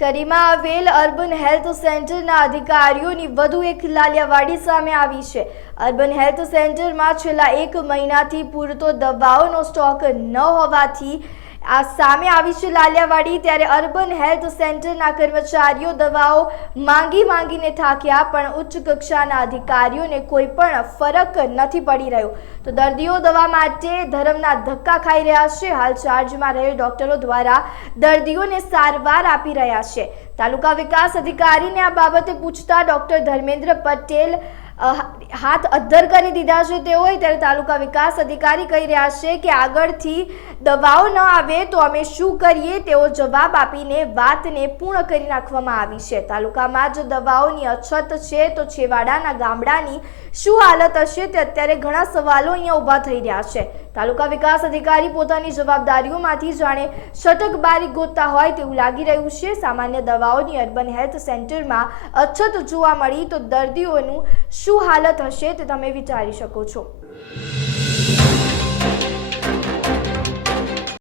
કરીમાં આવેલ urban health સેન્ટરના અધિકારીઓની વધુ એક લાલિયાવાડી સામે આવી છે। અર્બન હેલ્થ સેન્ટરમાં છેલ્લા 1 મહિનાથી પૂરતો દવાઓનો સ્ટોક ન હોવાથી આ સામે આવી છે લાલિયાવાડી। ત્યારે અર્બન હેલ્થ સેન્ટરના કર્મચારીઓ દવાઓ માંગીને થાક્યા, પણ ઉચ્ચ કક્ષાના અધિકારીઓને કોઈ પણ ફરક નથી પડી રહ્યો। તો દર્દીઓ દવા માટે ધરમના ધક્કા ખાઈ રહ્યા છે। હાલ ચાર્જમાં રહેલ ડોક્ટરો દ્વારા દર્દીઓને સારવાર આપી રહ્યા છે। તાલુકા વિકાસ અધિકારીને આ બાબતે પૂછતા ડોક્ટર ધર્મેન્દ્ર પટેલ હાથ અદ્ધર કરી દીધા છે તેઓએ। ત્યારે તાલુકા વિકાસ અધિકારી કહી રહ્યા છે કે આગળથી દવાઓ ન આવે તો અમે શું કરીએ તેવો જવાબ આપીને વાતને પૂર્ણ કરી નાખવામાં આવી છે। તાલુકામાં જો દવાઓની અછત છે તો છેવાડાના ગામડાની શું હાલત હશે તે અત્યારે ઘણા સવાલો અહીંયા ઊભા થઈ રહ્યા છે। તાલુકા વિકાસ અધિકારી પોતાની જવાબદારીઓમાંથી જાણે છટક બારી ગોતતા હોય તેવું લાગી રહ્યું છે। સામાન્ય દવાઓની અર્બન હેલ્થ સેન્ટરમાં અછત જોવા મળી તો દર્દીઓનું શું હાલત હશે તે તમે વિચારી શકો છો।